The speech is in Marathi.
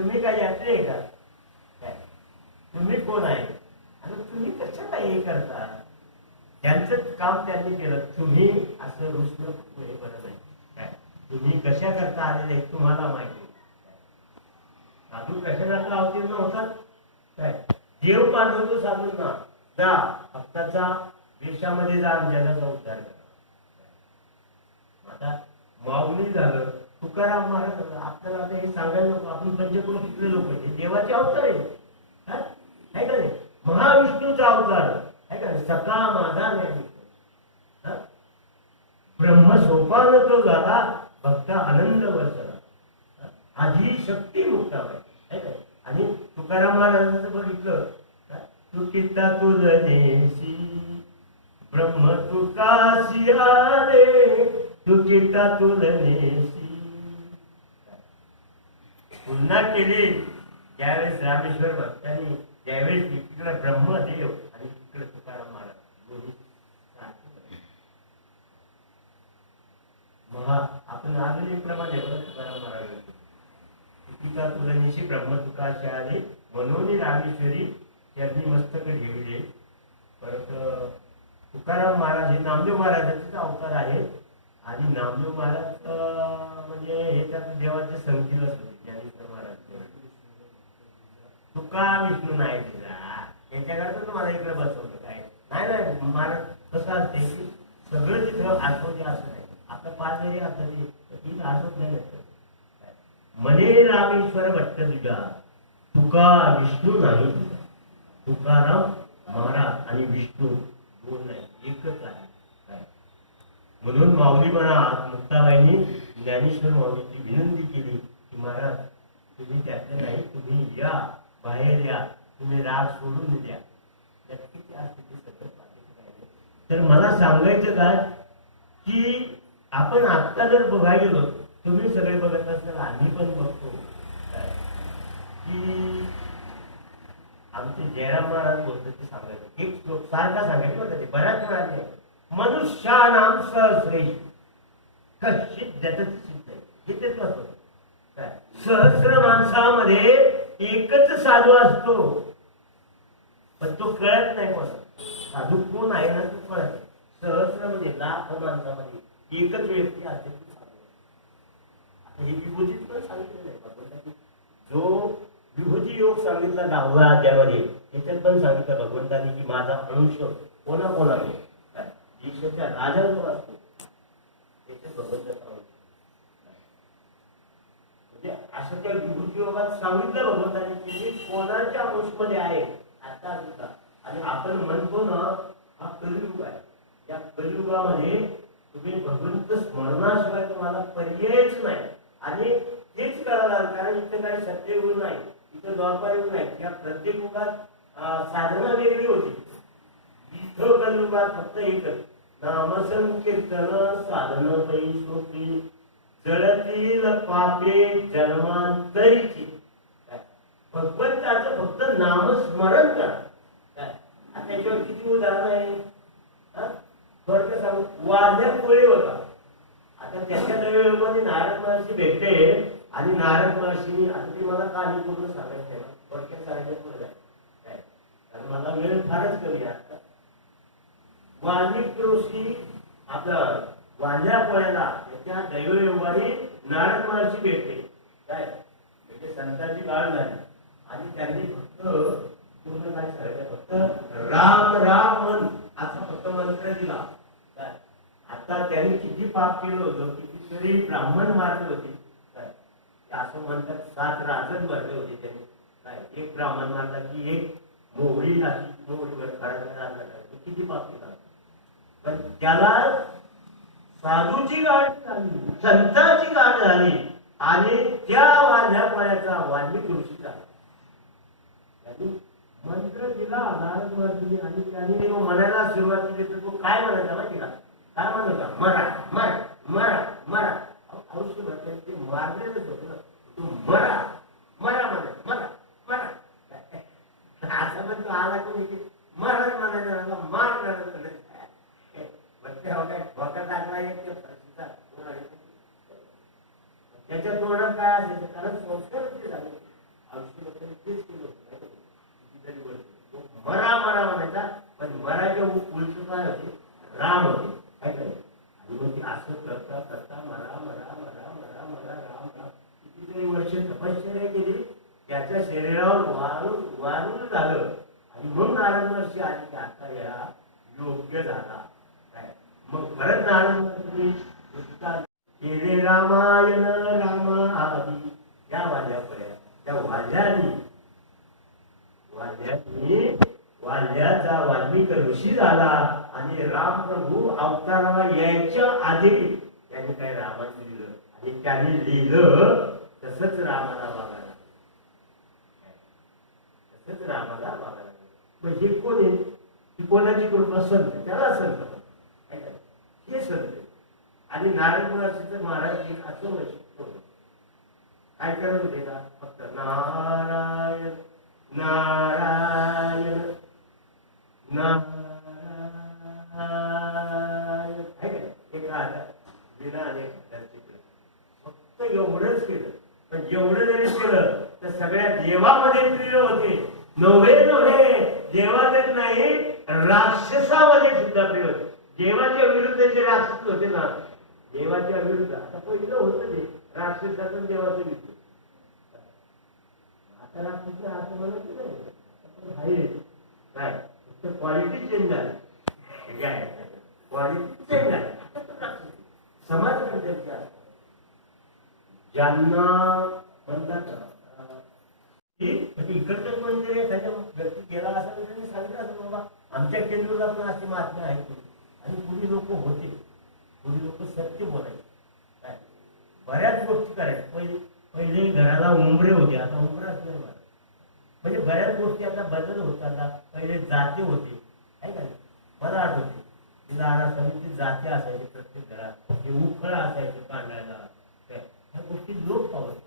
तुम्ही काय यात्रे आहे का? काय तुम्ही कोण आहे आणि तुम्ही कशाला हे करता? त्यांचं काम त्यांनी केलं, तुम्ही असं रुसणं पुढे बरं नाही. काय तुम्ही कशा करता आलेले तुम्हाला माहिती. साधू कशाकरता अवतीर्ण होतात? काय देव पाठवतो साधूंना, जा भक्ताच्या वेशामध्ये जा आणि जगाचा उद्धार करा. आता माऊली झालं, तुकाराम महाराज झालं, आपल्याला आता हे सांगायला नको, आपण पंचक्रोशीतले लोक आहेत, देवाचे अवतार आहे का नाही? महाविष्णूचा अवतार आहे का नाही? सका माझा नाही, ब्रह्म सोपान तो झाला, भक्त आनंद वर्षला, आधी शक्ती मुक्ताबाई आहे का? आणि तुकाराम महाराजांचं बघितलं, तुकिता तुझनेशी ब्रह्म तुकाशी आले, तुकिता तुझनेशी. पुन्हा केली ज्यावेळेस रामेश्वर भक्तांनी, ज्यावेळेस इकडे ब्रह्मदेव आणि इकडे तुकाराम महाराज दोन्ही महा आपण आधुनिकप्रमाणे तुकाराम महाराज तुकीचा तुलनेशी ब्रह्म तुकाशी आले, म्हणून रामेश्वरी त्यांनी मस्तक ठेवले. परत तुकाराम महाराज हे नामदेव महाराजांचे अवतार आहेत. आणि नामदेव महाराज म्हणजे हे त्यात देवाचे संकीर्णच होते. ज्ञानेश्वर महाराज तुका विष्णू नाही तुझा, यांच्याकडे तुम्हाला इकडे बसवलं काय नाही. महाराज कसं असते की सगळं तिथं आठवते असं नाही. आता पाच जरी आठवते ती आठवत नाही. म्हणे रामेश्वर भट्ट तुझा, तुका विष्णू नाही तुझा. तुकाराम महाराज आणि विष्णू दोन नाही, एकच आहे. म्हणून माऊली म्हणा मुक्ताबाईंनी ज्ञानेश्वर माऊलीची विनंती केली की महाराज तुम्ही त्यातले नाही, तुम्ही या, बाहेर या, तुम्ही राग सोडून द्या. तर मला सांगायचं काय की आपण आत्ता जर बघायला गेलो, तुम्ही सगळे बघत असाल, आम्ही पण बघतो की आमचे जयराम महाराज बोलतात ते सांगायचं एक श्लोक सारखा सांगायचं बघा, ते बऱ्याच वेळा नाही. मनुष्यानाम सहस्रेषु कश्चित् जतति चित्ते, हे तेच असतं. सहस्र माणसामध्ये एकच साधू असतो, पण तो कळत नाही. कोणा साधू कोण आहे ना तो कळत. सहस्र म्हणजे लाख माणसामध्ये एकच व्यक्ती असते तो साधू. आता हे विभूतीत पण सांगितलेलं आहे भगवंताची. जो विभूती योग सांगितला 10व्या अध्यायामध्ये, त्याच्यात पण सांगितलं भगवंतानी की माझा अंश कोणाकोणाने ईश्वरच्या राजांवर असतो. त्याच्यात भगवंताचा म्हणजे असं त्या विभूती योगात सांगितलं भगवंतानी की कोणाच्या अंशमध्ये आहे आता सुद्धा. आणि आपण म्हणतो ना हा कलियुग आहे, या कलियुगामध्ये तुम्ही भगवंत स्मरणाशिवाय तुम्हाला पर्यायच नाही. आणि तेच करायला, कारण इथं काही सत्ययुग नाही, इथं द्वापारयुग नाही. या प्रत्येक युगात साधना वेगळी होती. इथं कलियुगात फक्त एकच नामसंकीर्तन साधन पै सोपी जळतील पापे जन्मांतरीची. भगवंताचं फक्त नामस्मरण करा. त्याच्यावर किती उदाहरण आहे. थोडक्यात सांगू, वाढल्या कोळी होता. आता त्याच्या मध्ये नारद महर्षी भेटले आणि नारद महर्षी आता ती मला काही पूर्ण सांगायचं आहे, थोडक्यात सांगायचं पुढे काय, कारण मला वेळ फारच कमी आता. वाल्मिक ऋषी आपला वाढल्या कोळ्याला त्याच्या दैवयोगाने नारद महर्षी भेटले. काय म्हणजे संतांची काळ झाली आणि त्यांनी फक्त पूर्ण काय सांगितलं, फक्त राम राम मन असा फक्त मंत्र दिला. काय आता त्यांनी किती पाप केलं होतं, कितीतरी ब्राह्मण मारले होते. काय असं म्हणतात 7 राजन भरले होते त्यांनी. काय एक ब्राह्मण मारला की एक मोहरी अशी मोहरीवर खडा किती पाप केला. पण त्याला साधूची गाठ झाली, संतांची गाठ झाली आणि त्या वाढल्या कोळ्याचा वाल्मिक ऋषीचा मंत्र दिला नारद महर्षीने. आणि त्याने म्हणायला सुरुवात केली तर तो काय म्हणायचा माहिती का, काय म्हणत होता, मरा मरा मरा मरा. औषध ते मारलेलंच होतं ना, तू मरा मरा म्हणा मरा मरा असं पण तो आला कोणी महाराज म्हणायचा मार म्हणायचं. भोका टाकला एक त्याच्या तोंडात काय असेल, कारण संस्कार झाले. मरा मरा म्हणायचा, पण मराच्या उलट काय होते, राम होते. काय काय आणि मग ते असं करता करता मरा मरा मरा मरा मरा राम राम कितीतरी वर्ष तपश्चर्या केली, त्याच्या शरीरावर वारून वारून झालं. आणि मग नारद महर्षी आले की आता या योग्य झाला. काय मग परत नारद महर्षी केले रामायण रामा आदी या वाल्यापर्यंत त्या वाल्यानी वाल्याचा वाल्मिक ऋषी झाला आणि रामप्रभू अवताराला यायच्या आधी त्यांनी काय रामाचं लिहिलं आणि त्यांनी लिहिलं तसंच रामाला वागायला, तसंच रामाला वागायला. मग हे कोण आहे? ही कोणाची कृपा? संत, त्याला संत म्हणतात. हे संत. आणि नारद महर्षीचं महाराज एक असं वैशिष्ट्य होतं, काय करत होते का? फक्त नारायण नारायण नारायण आहे का? एका बिना अनेक फक्त एवढंच केलं. पण जेवढं जरी केलं तर सगळ्या देवामध्ये प्रिय होते. नव्हे देवातच नाही, राक्षसामध्ये सुद्धा प्रिय होते. देवाच्या विरुद्ध जे राक्षस होते ना, देवाच्या विरुद्ध आता पहिलं होतं ते राक्षसाचं देवाचं विरुद्ध. आता राक्षस असं म्हणत नाही, काय फक्त क्वालिटी चेंज झाली, क्वालिटी चेंज झाली. समाज त्यांचा ज्यांना म्हणतात इकडचं कोणतरी एखाद्या व्यक्ती गेला असा त्यांनी सांगितलं असं, बाबा आमच्या केंद्राला पण अशी महात्मा आहेत. आणि पुढे लोक होते, पुढे लोक सत्य बोलायचे, काय बऱ्याच गोष्टी करायचे. पहिले घराला उंबरे होते, आता उंबराच नाही. म्हणजे बऱ्याच गोष्टी आता बदल होत चालला. पहिले जाते होते, आहे का, मला आठवते लहान समिती जाते असायचे प्रत्येक घरात, उखळ असायचं कांडायला, ह्या गोष्टी लोक पावत